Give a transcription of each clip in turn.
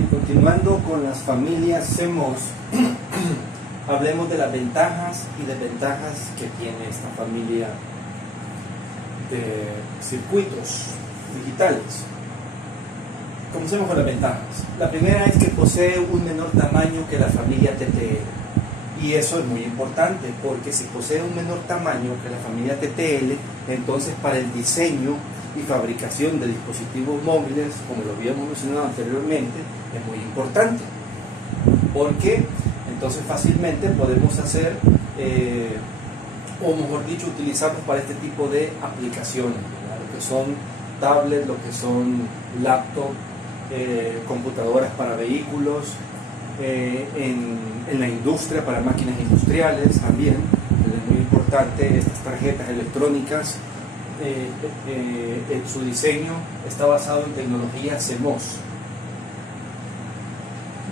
Bien, continuando con las familias CMOS, hablemos de las ventajas y desventajas que tiene esta familia de circuitos digitales. Comencemos con las ventajas. La primera es que posee un menor tamaño que la familia TTL. Y eso es muy importante, porque si posee un menor tamaño que la familia TTL, entonces para el diseño y fabricación de dispositivos móviles, como lo habíamos mencionado anteriormente, es muy importante, porque entonces fácilmente podemos hacer, o mejor dicho, utilizarlos para este tipo de aplicaciones, ¿verdad? Lo que son tablets, lo que son laptops, computadoras para vehículos, en la industria, para máquinas industriales también. Es muy importante estas tarjetas electrónicas. Su diseño está basado en tecnología CMOS.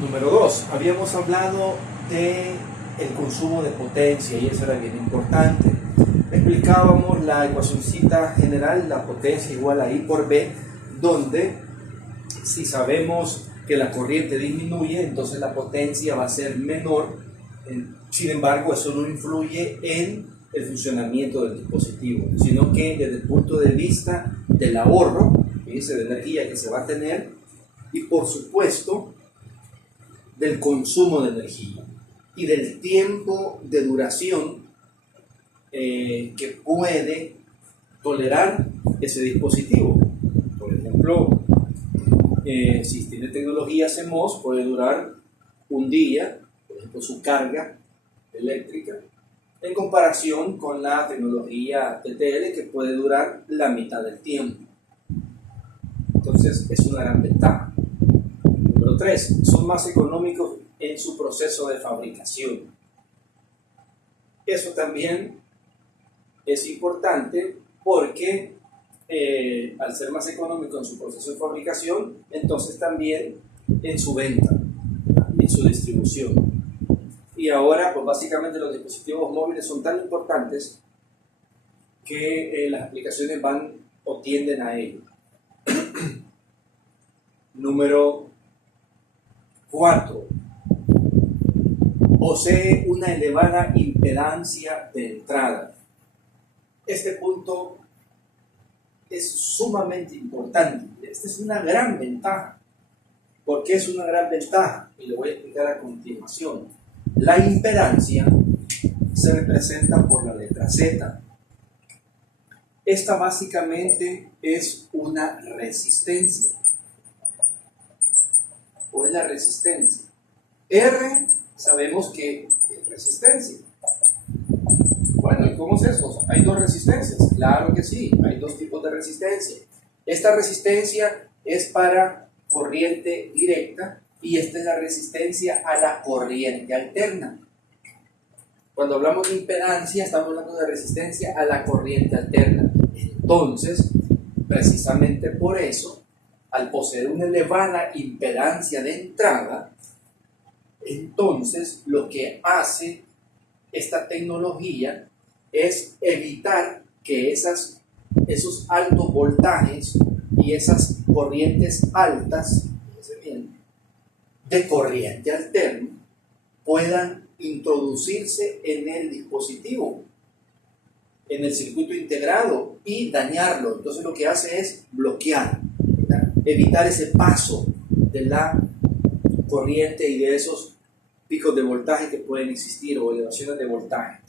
Número 2, habíamos hablado de el consumo de potencia, y eso era bien importante. Explicábamos la ecuacioncita general, la potencia igual a I por B, donde si sabemos que la corriente disminuye, entonces la potencia va a ser menor. Sin embargo, eso no influye en el funcionamiento del dispositivo, sino que desde el punto de vista del ahorro, fíjense, de energía que se va a tener, y por supuesto del consumo de energía y del tiempo de duración que puede tolerar ese dispositivo. Por ejemplo, si tiene tecnología CMOS, puede durar un día, por ejemplo, su carga eléctrica, en comparación con la tecnología TTL, que puede durar la mitad del tiempo. Entonces es una gran ventaja. Número 3, son más económicos en su proceso de fabricación. Eso también es importante porque al ser más económico en su proceso de fabricación, entonces también en su venta, en su distribución. Y ahora, pues básicamente los dispositivos móviles son tan importantes que las aplicaciones van o tienden a ello. Número 4. Posee una elevada impedancia de entrada. Este punto es sumamente importante. Esta es una gran ventaja. ¿Por qué es una gran ventaja? Y lo voy a explicar a continuación. La impedancia se representa por la letra Z. Esta básicamente es una resistencia, o es la resistencia. R sabemos que es resistencia. Bueno, ¿y cómo es eso? ¿Hay dos resistencias? Claro que sí, hay dos tipos de resistencia. Esta resistencia es para corriente directa y esta es la resistencia a la corriente alterna. Cuando hablamos de impedancia, estamos hablando de resistencia a la corriente alterna. Entonces, precisamente por eso, al poseer una elevada impedancia de entrada, entonces lo que hace esta tecnología es evitar que esos altos voltajes y esas corrientes altas de corriente alterna puedan introducirse en el dispositivo, en el circuito integrado, y dañarlo. Entonces lo que hace es bloquear, ¿verdad? Evitar ese paso de la corriente y de esos picos de voltaje que pueden existir, o elevaciones de voltaje.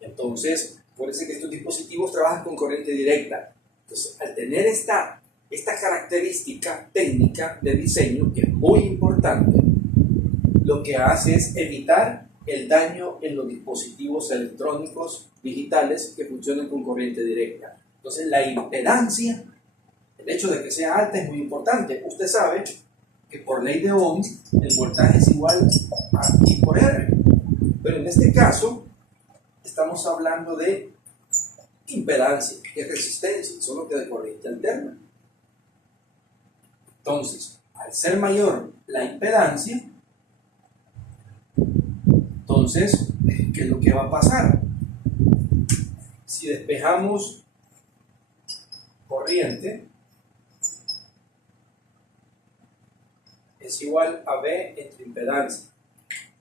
Entonces, acuérdense que estos dispositivos trabajan con corriente directa. Entonces, al tener esta característica técnica de diseño, que es muy importante, lo que hace es evitar el daño en los dispositivos electrónicos digitales que funcionan con corriente directa. Entonces, la impedancia, el hecho de que sea alta, es muy importante. Usted sabe que por ley de Ohm el voltaje es igual a I por R, pero en este caso estamos hablando de impedancia, que es resistencia, solo que de corriente alterna. Entonces, al ser mayor la impedancia, entonces, ¿qué es lo que va a pasar? Si despejamos corriente, es igual a V entre impedancia.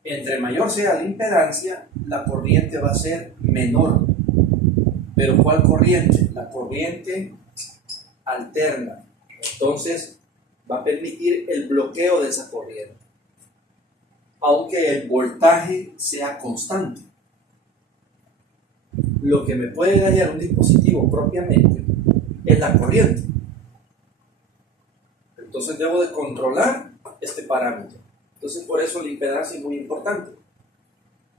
Entre mayor sea la impedancia, la corriente va a ser menor. ¿Pero cuál corriente? La corriente alterna. Entonces, va a permitir el bloqueo de esa corriente, aunque el voltaje sea constante. Lo que me puede dañar un dispositivo propiamente es la corriente. Entonces debo de controlar este parámetro. Entonces por eso la impedancia es muy importante.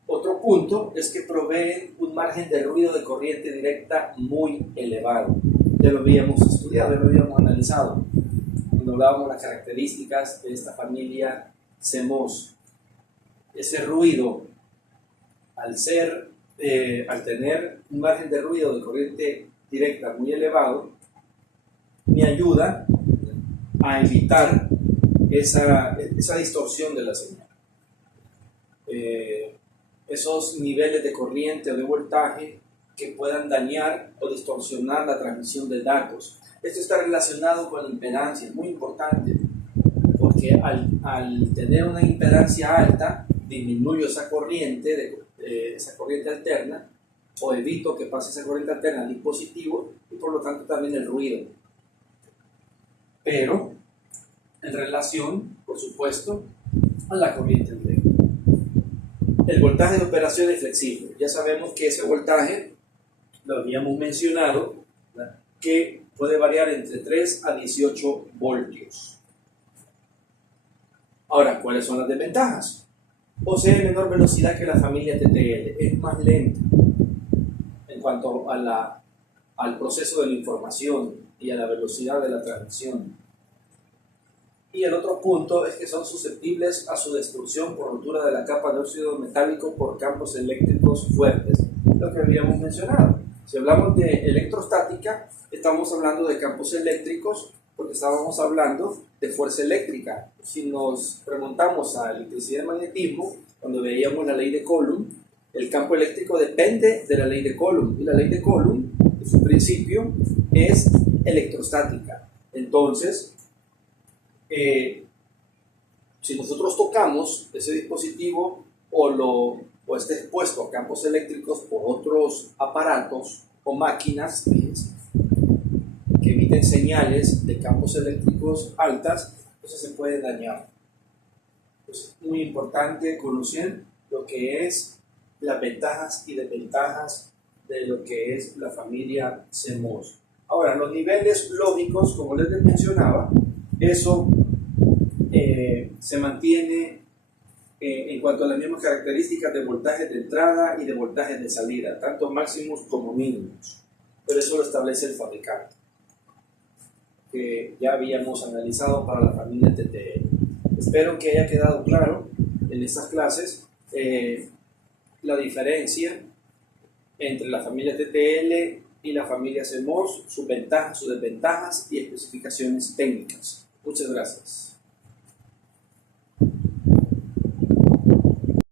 Otro punto es que proveen un margen de ruido de corriente directa muy elevado. Ya lo habíamos estudiado, ya lo habíamos analizado cuando hablábamos de las características de esta familia CMOS. Ese ruido, al tener un margen de ruido de corriente directa muy elevado, me ayuda a evitar esa distorsión de la señal. Esos niveles de corriente o de voltaje que puedan dañar o distorsionar la transmisión de datos. Esto está relacionado con la impedancia, es muy importante, porque al tener una impedancia alta, disminuyo esa corriente alterna, o evito que pase esa corriente alterna al dispositivo, y por lo tanto también el ruido. Pero en relación, por supuesto, a la corriente alterna. El voltaje de operación es flexible. Ya sabemos que ese voltaje, lo habíamos mencionado, ¿verdad?, que puede variar entre 3 a 18 voltios. Ahora, ¿cuáles son las desventajas? Posee menor velocidad que la familia TTL, es más lenta en cuanto al proceso de la información y a la velocidad de la transmisión. Y el otro punto es que son susceptibles a su destrucción por rotura de la capa de óxido metálico por campos eléctricos fuertes, lo que habíamos mencionado. Si hablamos de electrostática, estamos hablando de campos eléctricos porque estábamos hablando de fuerza eléctrica. Si nos remontamos a electricidad y magnetismo, cuando veíamos la ley de Coulomb, el campo eléctrico depende de la ley de Coulomb, y la ley de Coulomb, en su principio, es electrostática. Entonces, si nosotros tocamos ese dispositivo o esté expuesto a campos eléctricos por otros aparatos o máquinas que emiten señales de campos eléctricos altas, entonces se puede dañar. Es muy importante conocer lo que es las ventajas y desventajas de lo que es la familia CMOS. Ahora, los niveles lógicos, como les mencionaba, eso se mantiene en cuanto a las mismas características de voltajes de entrada y de voltajes de salida, tanto máximos como mínimos, pero eso lo establece el fabricante, que ya habíamos analizado para la familia TTL. Espero que haya quedado claro en estas clases la diferencia entre la familia TTL y la familia CMOS, sus ventajas, sus desventajas y especificaciones técnicas. Muchas gracias.